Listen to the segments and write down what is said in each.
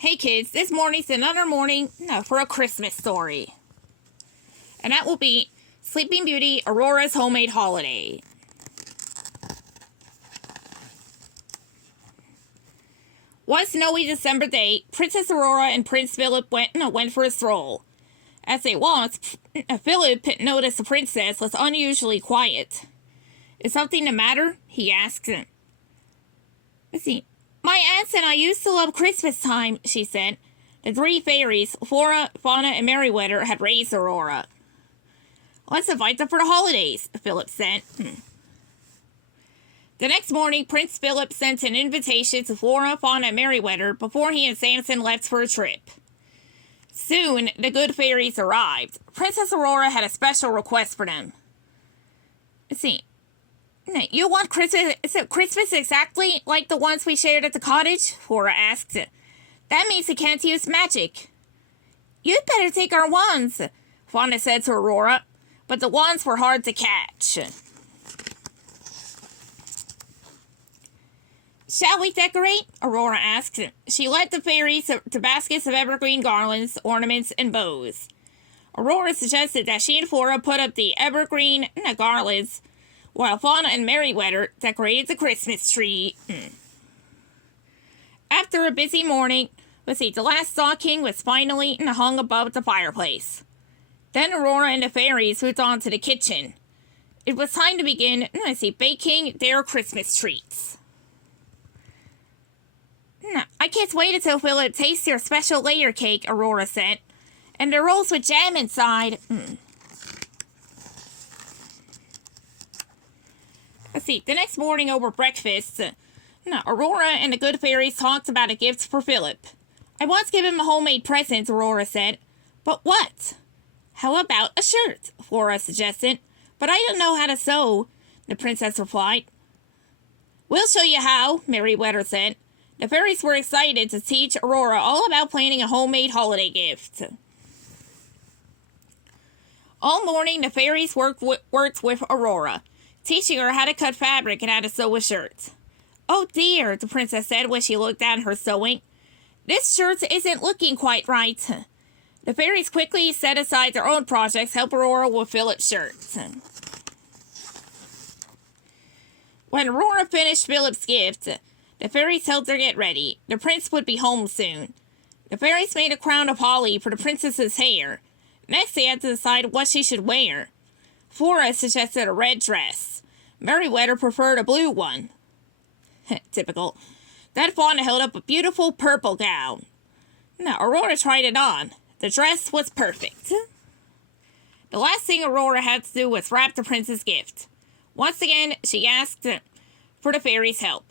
Hey kids, this morning's another morning for a Christmas story. And that will be Sleeping Beauty, Aurora's Homemade Holiday. One snowy December day, Princess Aurora and Prince Phillip went for a stroll. As they walked, Phillip noticed the princess was unusually quiet. Is something the matter? He asked. Let's see. My aunts and I used to love Christmas time, she said. The three fairies, Flora, Fauna, and Merrywether, had raised Aurora. Let's invite them for the holidays, Phillip said. The next morning, Prince Phillip sent an invitation to Flora, Fauna, and Merrywether before he and Samson left for a trip. Soon, the good fairies arrived. Princess Aurora had a special request for them. Let's see. You want Christmas exactly like the ones we shared at the cottage? Flora asked. That means you can't use magic. You'd better take our wands, Fauna said to Aurora, but the wands were hard to catch. Shall we decorate? Aurora asked. She led the fairies to baskets of evergreen garlands, ornaments, and bows. Aurora suggested that she and Flora put up the evergreen garlands, while Fauna and Merrywether decorated the Christmas tree. After a busy morning, the last stocking was finally hung above the fireplace. Then Aurora and the fairies moved on to the kitchen. It was time to begin, baking their Christmas treats. I can't wait until Phillip tastes your special layer cake, Aurora said. And the rolls with jam inside. The next morning over breakfast, Aurora and the good fairies talked about a gift for Phillip. I once gave him a homemade present, Aurora said. But what? How about a shirt? Flora suggested. But I don't know how to sew, the princess replied. We'll show you how, Merrywether said. The fairies were excited to teach Aurora all about planning a homemade holiday gift. All morning, the fairies worked with Aurora, teaching her how to cut fabric and how to sew a shirt. Oh dear, the princess said when she looked at her sewing. This shirt isn't looking quite right. The fairies quickly set aside their own projects to help Aurora with Phillip's shirt. When Aurora finished Phillip's gift, the fairies helped her get ready. The prince would be home soon. The fairies made a crown of holly for the princess's hair. Next, they had to decide what she should wear. Flora suggested a red dress. Merrywether preferred a blue one. Typical. Then Fauna held up a beautiful purple gown. Now, Aurora tried it on. The dress was perfect. The last thing Aurora had to do was wrap the prince's gift. Once again, she asked for the fairies' help.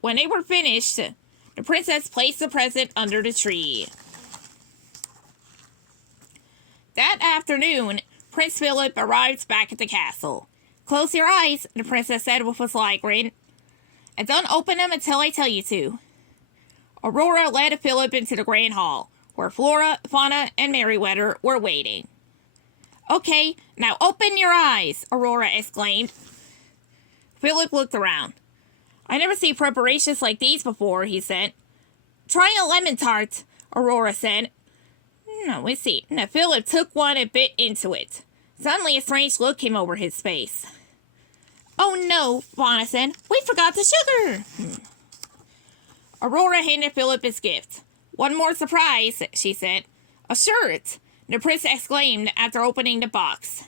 When they were finished, the princess placed the present under the tree. That afternoon, Prince Phillip arrived back at the castle. Close your eyes, the princess said with a sly grin. And don't open them until I tell you to. Aurora led Phillip into the grand hall, where Flora, Fauna, and Merrywether were waiting. Okay, now open your eyes, Aurora exclaimed. Phillip looked around. I never seen preparations like these before, he said. Try a lemon tart, Aurora said. Phillip took one and bit into it. Suddenly a strange look came over his face. Oh no, Fauna said. We forgot the sugar. Aurora handed Phillip his gift. One more surprise, she said. A shirt, the prince exclaimed after opening the box.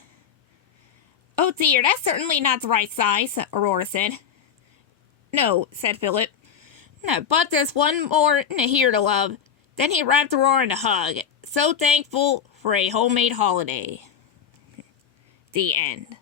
Oh dear, that's certainly not the right size, Aurora said. No, said Phillip. No, but there's one more here to love. Then he wrapped Aurora in a hug. So thankful for a homemade holiday. The end.